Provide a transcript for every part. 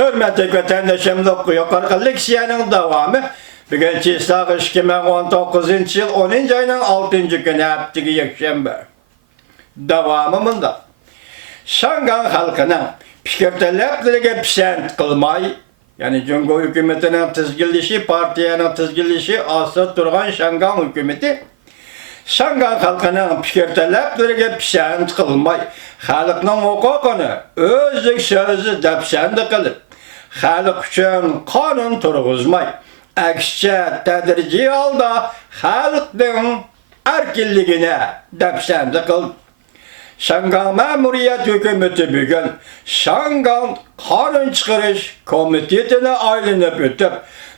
Hürmetli vatandaşım yukarı leksiyanın devamı. Bugün Çislak 2019 yıl 10. ayının 6. günü haftığı yakşembe. Devamımında. Şangan halkının fikirteleplerine pisent kılmay, yani Cumhur hükümetinin tizgilişi, partiyanın tizgilişi asıl durgan Şangan hükümeti, Şangan halkının fikirteleplerine pisent kılmay, halkının hukukunu özlük sözü depsendi kılıp, halk için kanun turguzmay, aksçe tedrici halda halkın erkilliğine depsendi kılıp, Şangan Memuriyet Hükümeti bugün Şangan Kanun Çıkarış Komitetine ayrılıp ötüp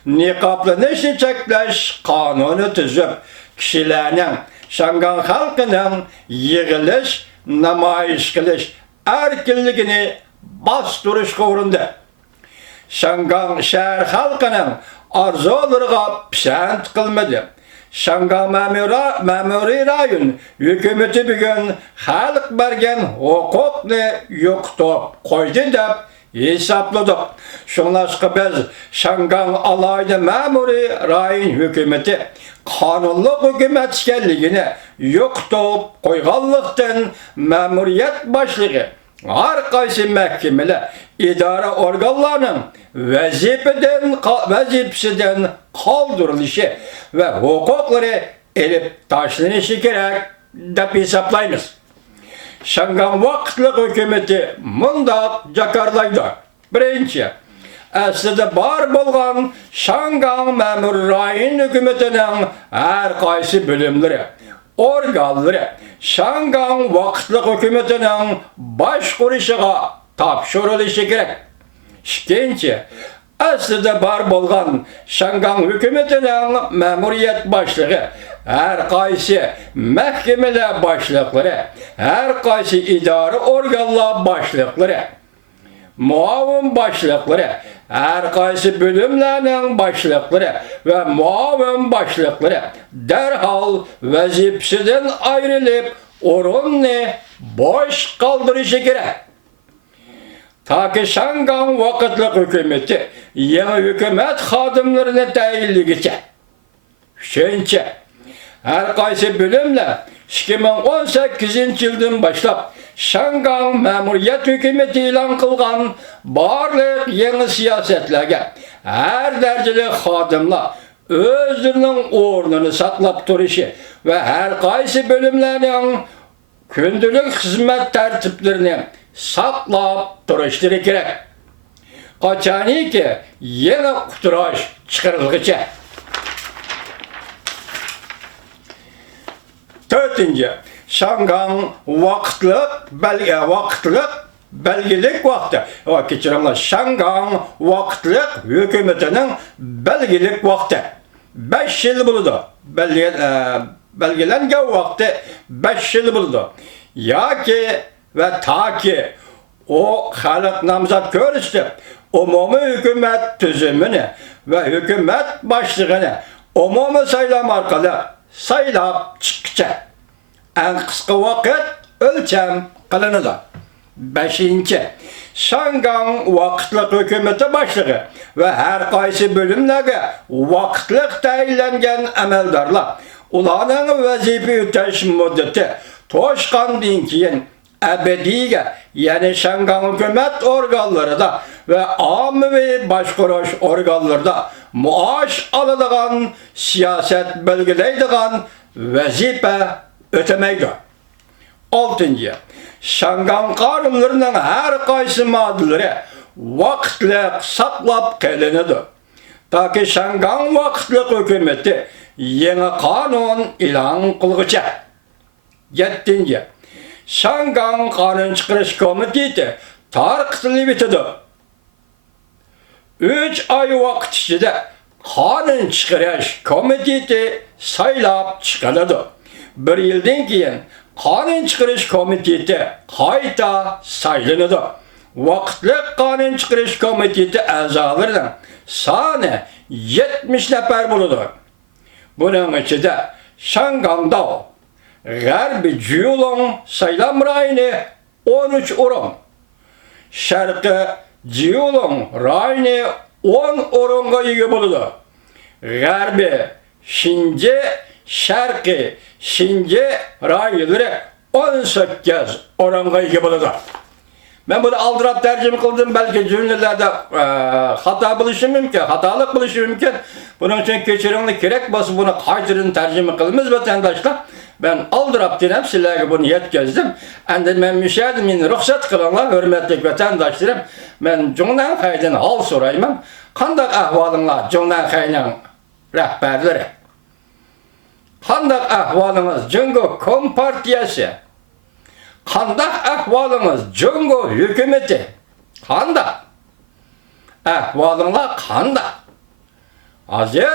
niqablı neşi çekleş kanunu tüzüp kişilerinin Şangan halkının yığılış, namayiş kılış erkinliğini bastırış uğrunda. Şangan şehir halkının arzularına pisent kılmadı. Şangan Memuri Rayın hükümeti bugün halk bergen hukuklu yoktu koydu da hesapladık. Şunlaşkı biz Şangan alaylı Memuri Rayın hükümeti kanunluk hükümetçiliğini yoktu koygallıktan memuriyet başlığı her kaysi mahkemeli idare organlarının vazifesinden kaldırılışı ve hukukları elip taşlanışı gerek de hesaplayınız. Şangan Vakıtlık Hükümeti mındak jakarlaydı. Birinci, aslında bar bolgan Şangan Memur Rayın Hükümeti'nin her kaysi bölümleri, organları Şangan Vakıtlık Hükümeti'nin baş kuruşuna tapşırılışı gerek. İkinci, aslında bar bolgan Şangan Hükümeti'nin memuriyet başlığı, her kaysi mahkemeler başlıkları, her kaysi idare organlar başlıkları, muavin başlıkları, her kaysi bölümlerinin başlıkları ve muavin başlıkları derhal vazifesinden ayrılıp orunu boş kaldırışı gerek. Ta ki Şangan Vakıtlık Hükümeti yeni hükümet hadimlerine tayinligiçe. Üçüncü, her kaysi bölümle 2018 yıldan başlap Şangan Memuriyet Hükümeti ilan kılgan barlık yeni siyasetlerge her dereceli hadimler özlerinin ornunu saklap duruşu ve her kaysi bölümlerinin kündülük hizmet tertiplerini saklap duruşları gerek. Kaçani ki yeni kuturaş çıkarılgıça. Dördüncü, Şangan vakıtlık belgelik vakti. Geçirimler Şangan vakıtlık hükümetinin belgelik vakti. 5 yıl buldu. Belgelenge vakti 5 yıl buldu. Ya ki ve ta ki o halk namzat görüştü. Umumi hükümet tüzümünü ve hükümet başlığını umumi sayılam arkalı sayılap çıkacak. En kısa vakit ölçem kılınır. Beşinci, Şangan Vakıtlık Hükümeti başlığı ve her kaysi bölümlerde vakıtlık tayinlengen emeldarlar ulanın vazife üteş müddeti toşkandan keyin ebediye yani Şangan hükümet organları da ve ammi başkuruş organları da maaş alınılan siyaset belgeleydiğin vazife ötemeydi. Altıncı, Şangan kanunlarının her kaysi maddeleri vakıtlık saklap kelinidir. Ta ki Şangan Vakıtlık Hükümeti yeni kanun ilan kılgıça. Yedinci, Şangan Kanun Çıkarış Komiteti tarqıtılıp bitidi. 3 ay vaqt içinde Kanun Çıkarış Komiteti saylap çıkarıldı. Bir yıldan keyin Kanun Çıkarış Komiteti qayta saylanadi. Vaqtliq Kanun Çıkarış Komiteti a'zolarining soni 70 nafar bo'ladi. Buning ichida Şanganda G'arbiy Juyulong saylam rayoni 13 o'rin, Sharqi Ciyolun rayını 10 orunga ege boludu. Garbi, Şince, Şarkı, Şince rayları 18 orunga ege boludu. Ben bunu aldırap tercüme kıldım. Belki cümlelerde hata buluşu mümkün, hatalık buluşu mümkün. Bunun için keçirinlik gerek basıp bunu kaydırın tercüme kılımız vatandaşlar. Ben aldırap dinem sizlerge bunu yetkizdim. Endi ben müşahidimin ruhsat kılanlar, hürmetli vatandaşlarım. Ben Cumhuriyet Kaydı'nı al sorayım. Kandak ahvalınla Cumhuriyet Kaydı'nın rehberleri. Kandak ahvalınız Cumhuriyet Kompartiyası. Kandak ahvalınız Cumhuriyet hükümeti. Kandak. Ahvalınla kandak. Hazır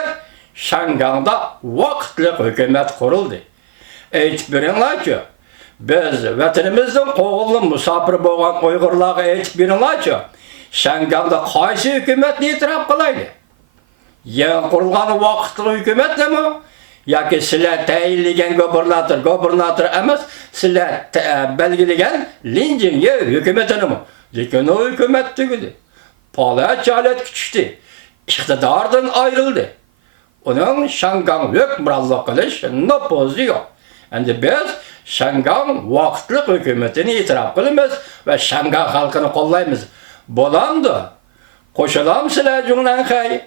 Şangang'da vakitlik hükümet kuruldu. Eytip birinler ki, biz vatanımızdan qoğulun musafir boğan Uygurlarga eytip birinler ki, Şangang'da qaysi hükümetni itiraf kılaydı? Yeni kurulgan vakitlik hükümet mi? Yoki sizlar tayinlagan gubernator emas, sizlar belgilagan Linjinye hükümetini mi? Lekin o hükümet tugudi. Palat küçüktü. İktidardan ayrıldı. Onun Şangang hükümranlık kılış nüfuzu yok. Endi biz Şangang vakitlik hükümetini itiraf kılımız ve Şangang halkını kollayımız. Bolamdı. Koşulam sizler Cumhuriyet